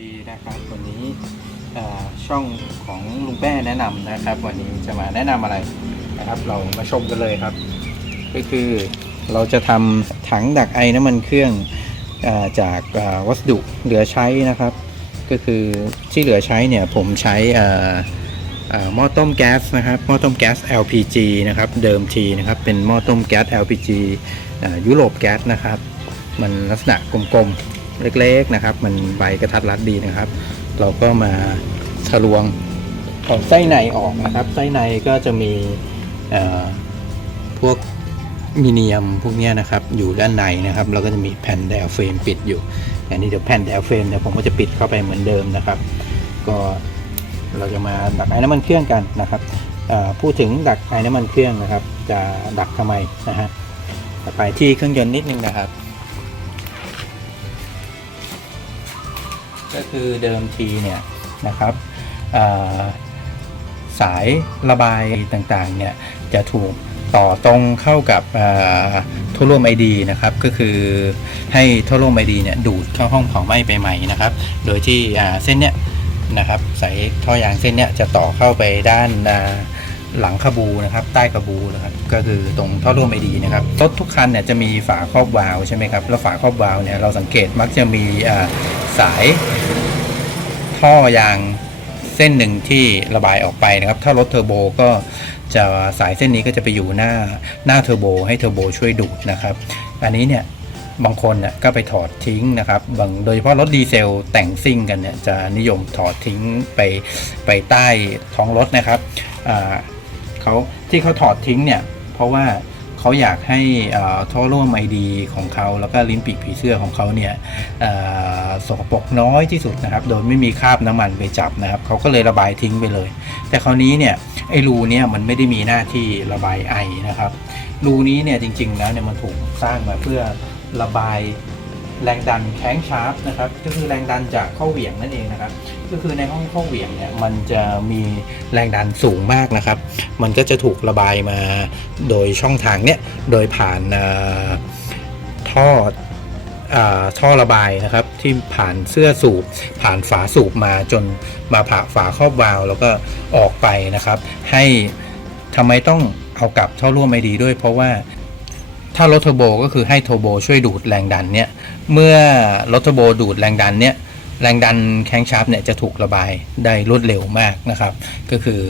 ดีนะครับวันนี้ช่องของลุงแป้แนะนำนะครับ วันนี้จะมาแนะนำอะไรนะครับ เรามาชมกันเลยครับ ก็คือเราจะทำถังดักไอน้ำมันเครื่องอจากวัสดุเหลือใช้นะครับ ก็คือที่เหลือใช้เนี่ยผมใช้อ่อหม้อต้มแก๊สนะครับหม้อต้มแก๊ส LPG นะครับเดิมทีนะครับเป็นหม้อต้มแก๊ส LPG ยุโรปแก๊สนะครับ มันลักษณะกลมๆ เล็กๆนะครับ มันใบกระทัดรัดดีนะครับ เราก็มาทะลวงถอดไส้ในออกนะครับ ไส้ในก็จะมีพวกมีเนียมพวกนี้นะครับอยู่ด้านในนะครับแล้วก็จะมีแผ่นไดอะเฟรมปิดอยู่อย่างนี้เดี๋ยวแผ่นไดอะเฟรมเนี่ยวผมก็จะปิดเข้าไปเหมือนเดิมนะครับ ก็เราจะมาดักไอ้น้ำมันเครื่องกันนะครับพูดถึงดักไอ้น้ำมันเครื่องนะครับ จะดักทำไมนะฮะไปที่เครื่องยนต์นิดนึงนะครับ ก็คือเดิมทีเนี่ยนะครับสายระบายต่างๆเนี่ยจะถูกต่อตรงเข้ากับทั่วร่วมไอดีนะครับก็คือให้ทั่วร่วมไอดีเนี่ยดูดเข้าห้องเผาไหม้ไปใหม่นะครับ โดยที่เส้นเนี้ยนะครับสายท่อยางเส้นเนี้ยจะต่อเข้าไปด้านา หลังขบูนะครับ ใต้ขบูนะครับ ก็คือตรงท่อร่วมไอดีนะครับรถทุกคันเนี่ยจะมีฝาครอบวาล์วใช่ไหมครับ แล้วฝาครอบวาล์วเนี่ยเราสังเกตมักจะมีสายท่อยางเส้นหนึ่งที่ระบายออกไปนะครับ ถ้ารถเทอร์โบก็จะสายเส้นนี้ก็จะไปอยู่หน้าหน้าเทอร์โบให้เทอร์โบช่วยดูดนะครับ อันนี้เนี่ยบางคนน่ะก็ไปถอดทิ้งนะครับบางโดยเฉพาะรถดีเซลแต่งซิ่งกันเนี่ยจะนิยมถอดทิ้งไปไปใต้ท้องรถนะครับอ่า เขาที่เขาถอดทิ้งเนี่ย เพราะว่าเขาอยากให้ท่อร่วมไอดีของเขาแล้วก็ลิ้นปีกผีเสื้อของเขาเนี่ยสกปรกน้อยที่สุดนะครับ โดยไม่มีคราบน้ำมันไปจับนะครับเขาก็เลยระบายทิ้งไปเลย แต่คราวนี้เนี่ยไอรูเนี่ยมันไม่ได้มีหน้าที่ระบายไอนะครับรูนี้เนี่ยจริงๆแล้วเนี่ยมันถูกสร้างมาเพื่อระบาย แรงดันแข้งชาร์ปนะครับก็คือแรงดันจากข้อเหวี่ยงนั่นเองนะครับ ก็คือในห้องข้อเหวี่ยงเนี่ยมันจะมีแรงดันสูงมากนะครับ มันก็จะถูกระบายมาโดยช่องทางเนี่ยโดยผ่านท่อท่อระบายนะครับที่ผ่านเสื้อสูบ ผ่านฝาสูบมาจนมาผ่าฝาครอบวาล์วแล้วก็ออกไปนะครับ ให้ทำไมต้องเอากลับท่อร่วมไอดีด้วย เพราะว่าถ้ารถเทอร์โบก็คือให้เทอร์โบช่วยดูดแรงดันเนี่ย เมื่อรถเทอร์โบดูดแรงดันเนี่ยแรงดันแข้งชาร์ปเนี่ยจะถูกระบายได้รวดเร็วมากนะครับ ก็คือ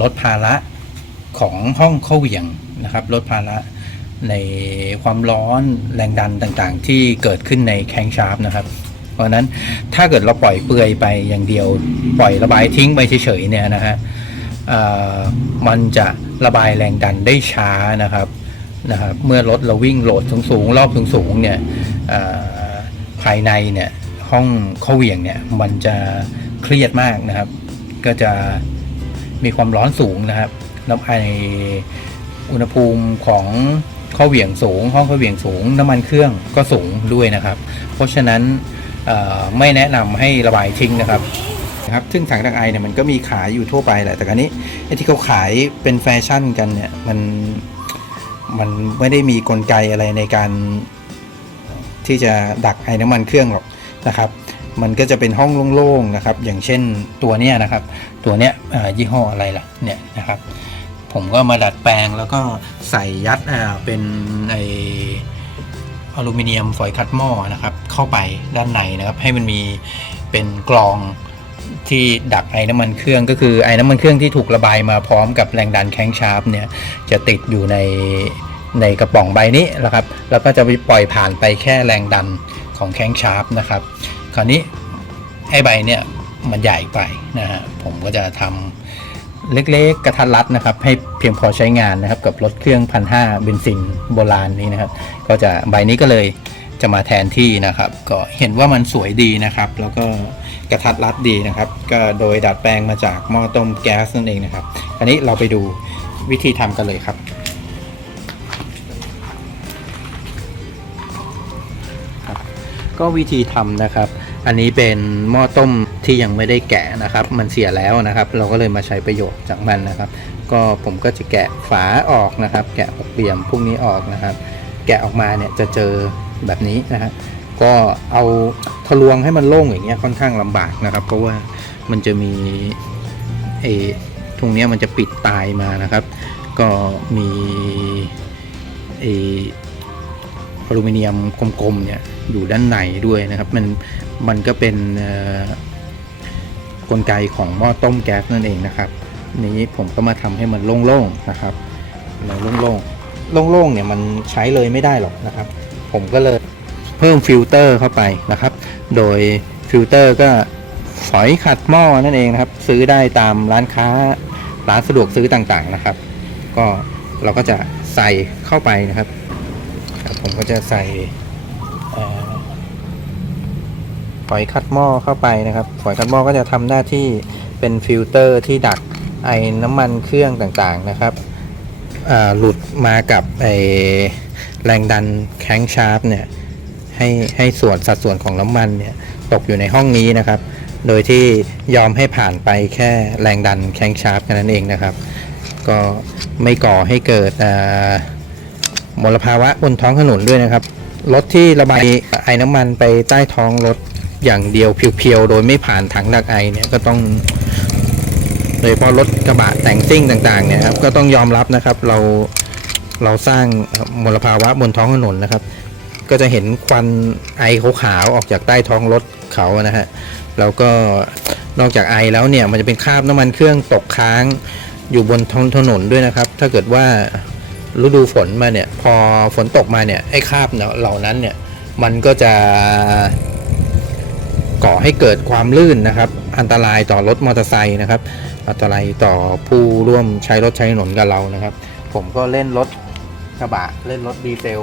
ลดภาระของห้องเข้าเหวี่ยงนะครับลดภาระในความร้อนแรงดันต่างๆ ที่เกิดขึ้นในแข้งชาร์ปนะครับ เพราะนั้นถ้าเกิดเราปล่อยเปลือยไปอย่างเดียว ปล่อยระบายทิ้งไปเฉยๆเนี่ยนะฮะมันจะระบายแรงดันได้ช้านะครับนะครับ เมื่อรถเราวิ่งโหลดสูงๆรอบสูงๆเนี่ย ภายในเนี่ยห้องเข้าเหวี่ยงเนี่ยมันจะเครียดมากนะครับ ก็จะมีความร้อนสูงนะครับแล้วไออุณหภูมิของข้อเหวี่ยงสูง ห้องข้อเหวี่ยงสูง น้ำมันเครื่องก็สูงด้วยนะครับ เพราะฉะนั้นไม่แนะนำให้ระบายทิ้งนะครับนะครับซึ่งถังดักไอเนี่ยมันก็มีขายอยู่ทั่วไปแหละแต่คราวนี้ไอ้ที่เขาขายเป็นแฟชั่นกันเนี่ยมันมันไม่ได้มีกลไกอะไรในการ ที่จะดักไอ้น้ำมันเครื่องหรอกนะครับ มันก็จะเป็นห้องโล่งๆนะครับ อย่างเช่นตัวเนี้ยนะครับ ตัวเนี้ยยี่ห้ออะไรล่ะเนี่ยนะครับ ผมก็มาดัดแปลงแล้วก็ใส่ยัดเป็นไออลูมิเนียมฝอยขัดหม้อนะครับ เข้าไปด้านในนะครับ ให้มันมีเป็นกรองที่ดักไอ้น้ำมันเครื่องก็คือไอ้น้ำมันเครื่องที่ถูกระบายมาพร้อมกับแรงดันแข้งชาร์ปเนี่ยจะติดอยู่ใน ในกระป๋องใบนี้นะครับ แล้วก็จะไปปล่อยผ่านไปแค่แรงดันของแข้งชาร์ปนะครับ คราวนี้ไอ้ใบเนี่ยมันใหญ่ไปนะฮะ ผมก็จะทำเล็กๆกระทัดรัดนะครับ ให้เพียงพอใช้งานนะครับ กับรถเครื่องพันห้าเบนซินโบราณนี้นะครับ ก็จะใบนี้ก็เลยจะมาแทนที่นะครับ ก็เห็นว่ามันสวยดีนะครับ แล้วก็กระทัดรัดดีนะครับ ก็โดยดัดแปลงมาจากหม้อต้มแก๊สนั่นเองนะครับอันนี้เราไปดูวิธีทำกันเลยครับ ก็วิธีทำนะครับ อันนี้เป็นหม้อต้มที่ยังไม่ได้แกะนะครับ มันเสียแล้วนะครับ เราก็เลยมาใช้ประโยชน์จากมันนะครับ ก็ผมก็จะแกะฝาออกนะครับ แกะหกเหลี่ยมพวกนี้ออกนะครับ แกะออกมาเนี่ยจะเจอแบบนี้นะครับก็เอาทะลวงให้มันโล่งอย่างเงี้ยค่อนข้างลำบากนะครับ เพราะว่ามันจะมีไอ้ตรงเนี้ยมันจะปิดตายมานะครับ ก็มีไอ้ อลูมิเนียมกลมๆเนี่ยอยู่ด้านในด้วยนะครับ มันมันก็เป็นกลไกของหม้อต้มแก๊สนั่นเองนะครับ นี้ผมก็มาทำให้มันโล่งๆนะครับโล่งๆโล่งๆเนี่ยมันใช้เลยไม่ได้หรอกนะครับ ผมก็เลยเพิ่มฟิลเตอร์เข้าไปนะครับ โดยฟิลเตอร์ก็ฝอยขัดหม้อนั่นเองนะครับ ซื้อได้ตามร้านค้าร้านสะดวกซื้อต่างๆนะครับ ก็เราก็จะใส่เข้าไปนะครับ ผมก็จะใส่ฝอยขัดหม้อเข้าไปนะครับ ฝอยขัดหม้อก็จะทำหน้าที่เป็นฟิลเตอร์ที่ดักไอ้น้ำมันเครื่องต่างๆนะครับหลุดมากับไอ้แรงดันแข้งชาร์ปเนี่ยให้ให้ส่วนสัดส่วนของน้ำมันเนี่ยตกอยู่ในห้องนี้นะครับ โดยที่ยอมให้ผ่านไปแค่แรงดันแข้งชาร์ปแค่นั้นเองนะครับ ก็ไม่ก่อให้เกิดอ่า มลภาวะบนท้องถนนด้วยนะครับ รถที่ระบายไอ้น้ำมันไปใต้ท้องรถอย่างเดียวเพียวๆ โดยไม่ผ่านถังดักไอเนี่ยก็ต้องโดยเฉพาะรถกระบะแต่งซิ่งต่างๆเนี่ยครับก็ต้องยอมรับนะครับเราเราสร้างมลภาวะบนท้องถนนนะครับ ก็จะเห็นควันไอขาวๆออกจากใต้ท้องรถเขานะฮะแล้วก็นอกจากไอแล้วเนี่ยมันจะเป็นคราบน้ำมันเครื่องตกค้างอยู่บนท้องถนนด้วยนะครับ ถ้าเกิดว่า ฤดูฝนมาเนี่ย พอฝนตกมาเนี่ยไอ้คราบเหล่านั้นเนี่ย มันก็จะก่อให้เกิดความลื่นนะครับ อันตรายต่อรถมอเตอร์ไซค์นะครับ อันตรายต่อผู้ร่วมใช้รถใช้ถนนกับเรานะครับ ผมก็เล่นรถกระบะเล่นรถดีเซล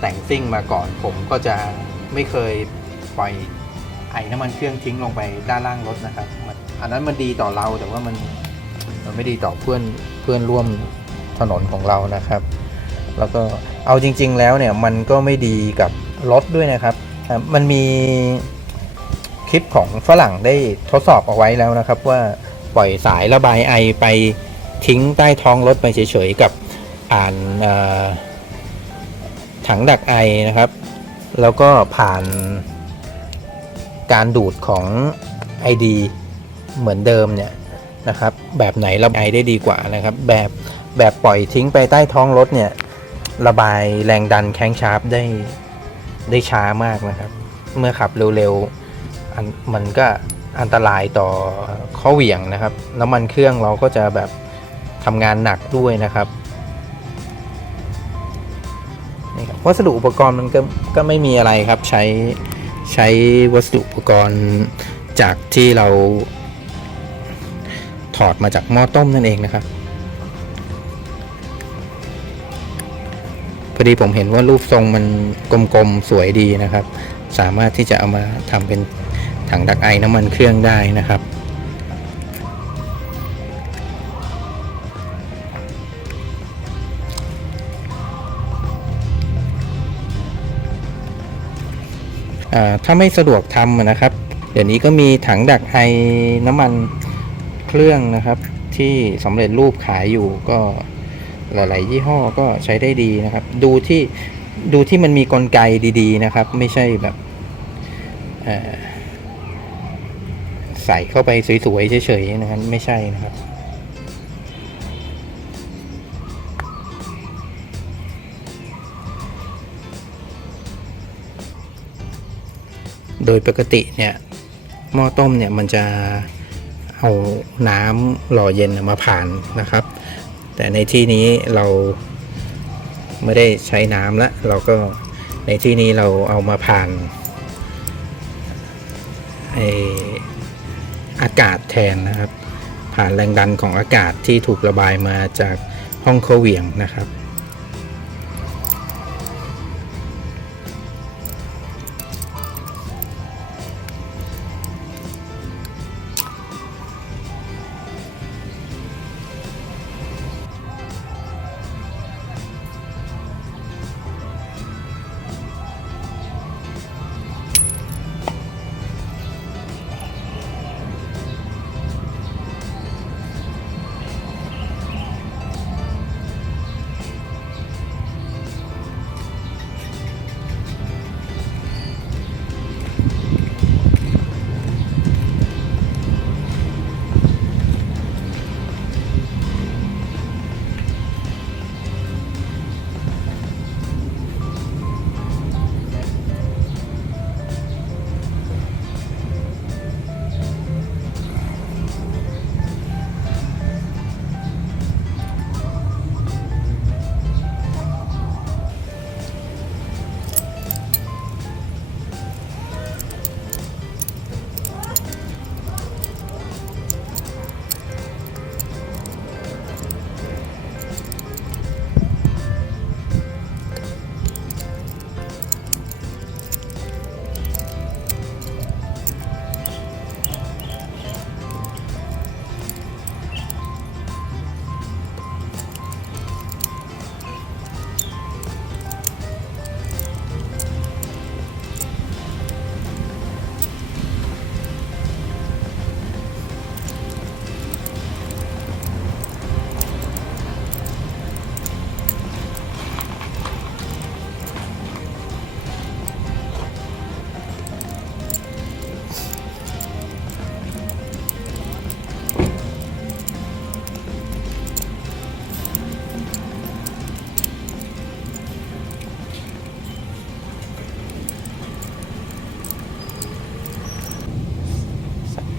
แต่งซิ่งมาก่อน ผมก็จะไม่เคยปล่อยไอ้น้ำมันเครื่องทิ้งลงไปด้านล่างรถนะครับ อันนั้นมันดีต่อเราแต่ว่ามันมันไม่ดีต่อเพื่อนเพื่อนร่วม ถนนของเรานะครับ แล้วก็เอาจริง ๆ แล้วเนี่ยมันก็ไม่ดีกับรถด้วยนะครับ มันมีคลิปของฝรั่งได้ทดสอบเอาไว้แล้วนะครับ ว่าปล่อยสายระบายไอไปทิ้งใต้ท้องรถไปเฉยๆกับผ่านถังดักไอนะครับ แล้วก็ผ่านการดูดของ ID เหมือนเดิมเนี่ยนะครับ แบบไหนระบายได้ดีกว่านะครับ แบบ แบบปล่อยทิ้งไปใต้ท้องรถเนี่ย ระบายแรงดันแข้งชาร์ปได้ได้ช้ามากนะครับ เมื่อขับเร็วๆมันก็อันตรายต่อข้อเหวี่ยงนะครับ น้ำมันเครื่องเราก็จะแบบทำงานหนักด้วยนะครับนี่ครับวัสดุอุปกรณ์มันก็ก็ไม่มีอะไรครับ ใช้ใช้วัสดุอุปกรณ์จากที่เราถอดมาจากหม้อต้มนั่นเองนะครับ พอดีผมเห็นว่ารูปทรงมันกลมๆสวยดีนะครับ สามารถที่จะเอามาทำเป็นถังดักไอน้ำมันเครื่องได้นะครับ ถ้าไม่สะดวกทำนะครับ เดี๋ยวนี้ก็มีถังดักไอน้ำมันเครื่องนะครับ ที่สำเร็จรูปขายอยู่ก็ หลาย ๆ ยี่ห้อก็ใช้ได้ดีนะครับ ดูที่ดูที่มันมีกลไกดีๆนะครับ ไม่ใช่แบบใส่เข้าไปสวย ๆ เฉย ๆ นะครับ ไม่ใช่นะครับโดยปกติเนี่ยหม้อต้มเนี่ยมันจะเอาน้ำหล่อเย็นมาผ่านนะครับ แต่ในที่นี้เราไม่ได้ใช้น้ำละเราก็ในที่นี้เราเอามาผ่านไออากาศแทนนะครับ ผ่านแรงดันของอากาศที่ถูกระบายมาจากห้องโคเวียงนะครับ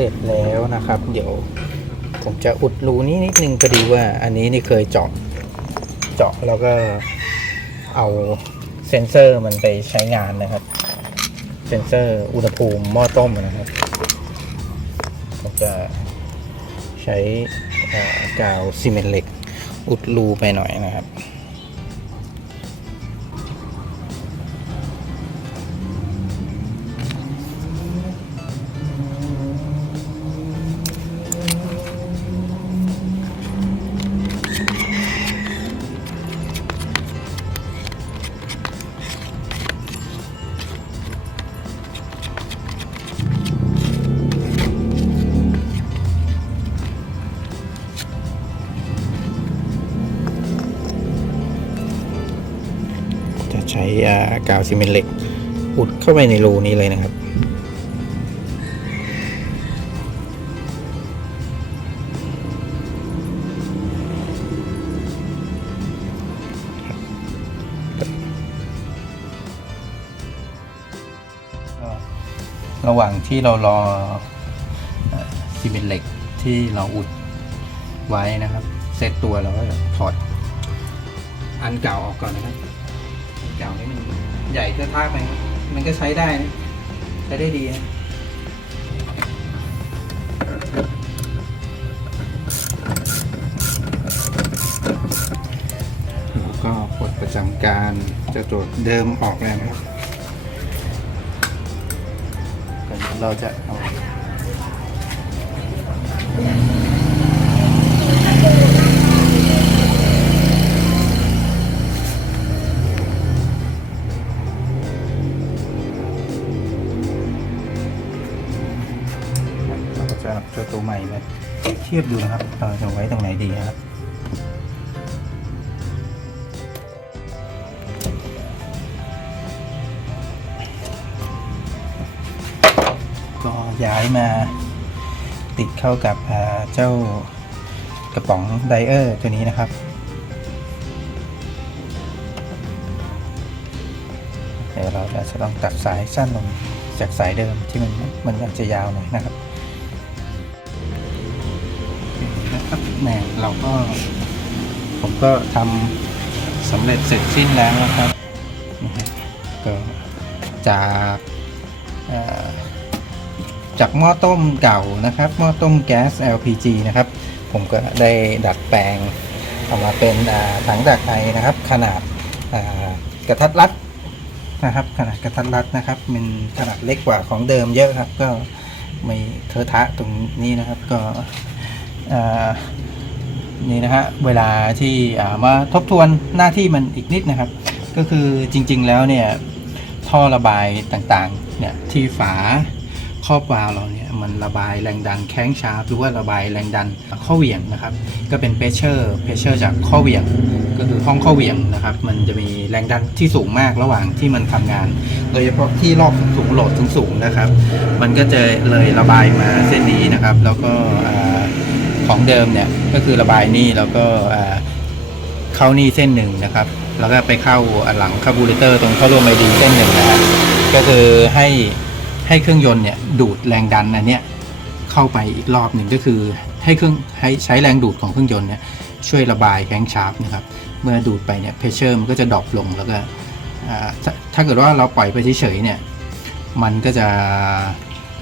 เร็จแล้วนะครับ เดี๋ยวผมจะอุดรูนี้นิดนึงพอดีว่าอันนี้นี่เคยเจาะเจาะแล้วก็เอาเซ็นเซอร์มันไปใช้งานนะครับ เซ็นเซอร์อุณหภูมิหม้อต้มนะครับผมจะใช้กาวซีเมนต์เหล็ก อุดรูไปหน่อยนะครับ กาวซีเมนต์เหล็ก อุดเข้าไปในรูนี้เลยนะครับ ระหว่างที่เรารอซีเมนต์เหล็กที่เราอุดไว้นะครับ เซตตัวแล้วก็ถอดอันเก่าออกก่อนนะครับ เก่านี่มันใหญ่เท่าท่ามันมันก็ใช้ได้นะใช้ได้ดีนะแล้วก็กดประจำการจะตรวจเดิมออกแล้วนะครับก่อนเราจะเอา ทียบดูนะครับเราจะไว้ตรงไหนดีนะครับก็ย้ายมาติดเข้ากับเจ้ากระป๋องไดเออร์ตัวนี้นะครับเดี๋ยวเราจะต้องตัดสายสั้นลงจากสายเดิมที่มันมันอาจจะยาวหน่อยนะครับ แม่เราก็ ผมก็ทำสำเร็จเสร็จสิ้นแล้วนะครับก็จากจากหม้อต้มเก่านะครับหม้อต้มแก๊ส LPG นะครับ ผมก็ได้ดัดแปลงเอามาเป็นถังดักไอนะครับ ขนาดกระทัดรัดนะครับ ขนาดกระทัดรัดนะครับเป็นขนาดเล็กกว่าของเดิมเยอะครับ ก็ไม่เทอะทะตรงนี้นะครับ ก็ นี่นะฮะเวลาที่มาทบทวนหน้าที่มันอีกนิดนะครับ ก็คือจริงๆแล้วเนี่ยท่อระบายต่างๆเนี่ยที่ฝาครอบวาล์วเราเนี่ยมันระบายแรงดันแข้งชาร์ปหรือว่าระบายแรงดันข้อเหวี่ยงนะครับ ก็เป็นเพชเชอร์เพชเชอร์จากข้อเหวี่ยง ก็คือห้องข้อเหวี่ยงนะครับ มันจะมีแรงดันที่สูงมากระหว่างที่มันทำงาน โดยเฉพาะที่รอบสูงโหลดสูงๆนะครับ มันก็จะเลยระบายมาเส้นนี้นะครับ แล้วก็ ของเดิมเนี่ยก็คือระบายนี่แล้วก็เข้านี่เส้นหนึ่งนะครับ แล้วก็ไปเข้าหลังคาร์บูเรเตอร์ตรงเข้าร่วมไอดีเส้นหนึ่งนะฮะก็คือให้ให้เครื่องยนต์เนี่ยดูดแรงดันอันเนี้ยเข้าไปอีกรอบหนึ่งก็คือให้เครื่องให้ใช้แรงดูดของเครื่องยนต์เนี่ยช่วยระบายแข้งชาร์ปนะครับเมื่อดูดไปเนี่ยเพชเชอร์มันก็จะดรอปลงแล้วก็ถ้าถ้าเกิดว่าเราปล่อยไปเฉยๆเนี่ยมันก็จะ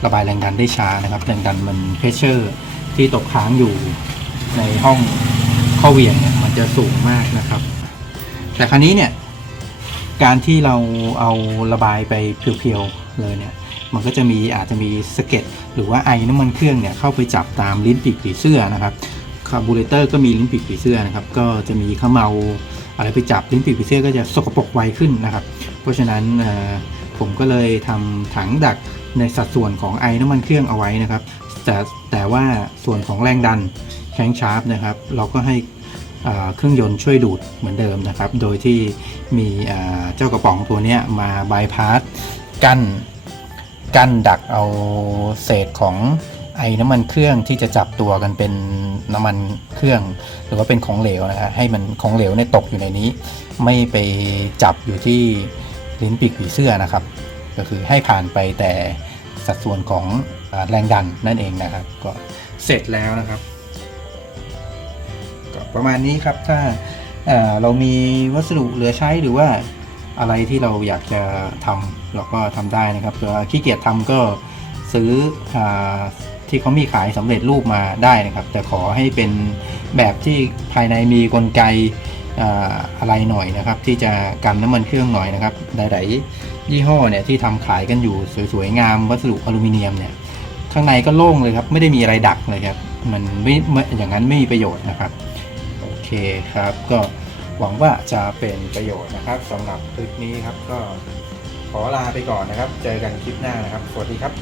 ระบายแรงดันได้ช้านะครับแรงดันมันเพชเชอร์ ที่ตกค้างอยู่ในห้องข้อเหวี่ยงเนี่ยมันจะสูงมากนะครับ แต่ครั้นี้เนี่ยการที่เราเอาระบายไปเพียวๆเลยเนี่ยมันก็จะมีอาจจะมีสะเก็ดหรือว่าไอ้น้ำมันเครื่องเนี่ยเข้าไปจับตามลิ้นปีกผีเสื้อนะครับคาร์บูเรเตอร์ก็มีลิ้นปีกผีเสื้อนะครับก็จะมีขมเมาอะไรไปจับลิ้นปีกผีเสื้อก็จะสกปรกไวขึ้นนะครับ เพราะฉะนั้นผมก็เลยทำถังดักในสัดส่วนของไอ้น้ำมันเครื่องเอาไว้นะครับ แต่แต่ว่าส่วนของแรงดันแข้งชาร์ปนะครับ เราก็ให้เครื่องยนต์ช่วยดูดเหมือนเดิมนะครับ โดยที่มีเจ้ากระป๋องตัวนี้มาบายพาสกั้นกั้นดักเอาเศษของไอ้น้ำมันเครื่องที่จะจับตัวกันเป็นน้ำมันเครื่อง หรือว่าเป็นของเหลวนะฮะให้มันของเหลวเนี่ยตกอยู่ในนี้ ไม่ไปจับอยู่ที่ลิ้นปีกผีเสื้อนะครับ ก็คือให้ผ่านไปแต่สัดส่วนของ แรงดันนั่นเองนะครับ ก็เสร็จแล้วนะครับก็ประมาณนี้ครับถ้าเออเรามีวัสดุเหลือใช้หรือว่าอะไรที่เราอยากจะทำเราก็ทำได้นะครับเผื่อขี้เกียจทำก็ซื้ออที่เขามีขายสำเร็จรูปมาได้นะครับ แต่ขอให้เป็นแบบที่ภายในมีกลไกอ่าอะไรหน่อยนะครับ ที่จะกันน้ำมันเครื่องหน่อยนะครับหลายๆยี่ห้อเนี่ยที่ทำขายกันอยู่สวยๆงามวัสดุอลูมิเนียมเนี่ย ข้างในก็โล่งเลยครับ ไม่ได้มีอะไรดักเลยครับ มันไม่ไม่อย่างนั้นไม่มีประโยชน์นะครับ โอเคครับ ก็หวังว่าจะเป็นประโยชน์นะครับสำหรับคลิปนี้ครับก็ขอลาไปก่อนนะครับ เจอกันคลิปหน้านะครับ สวัสดีครับ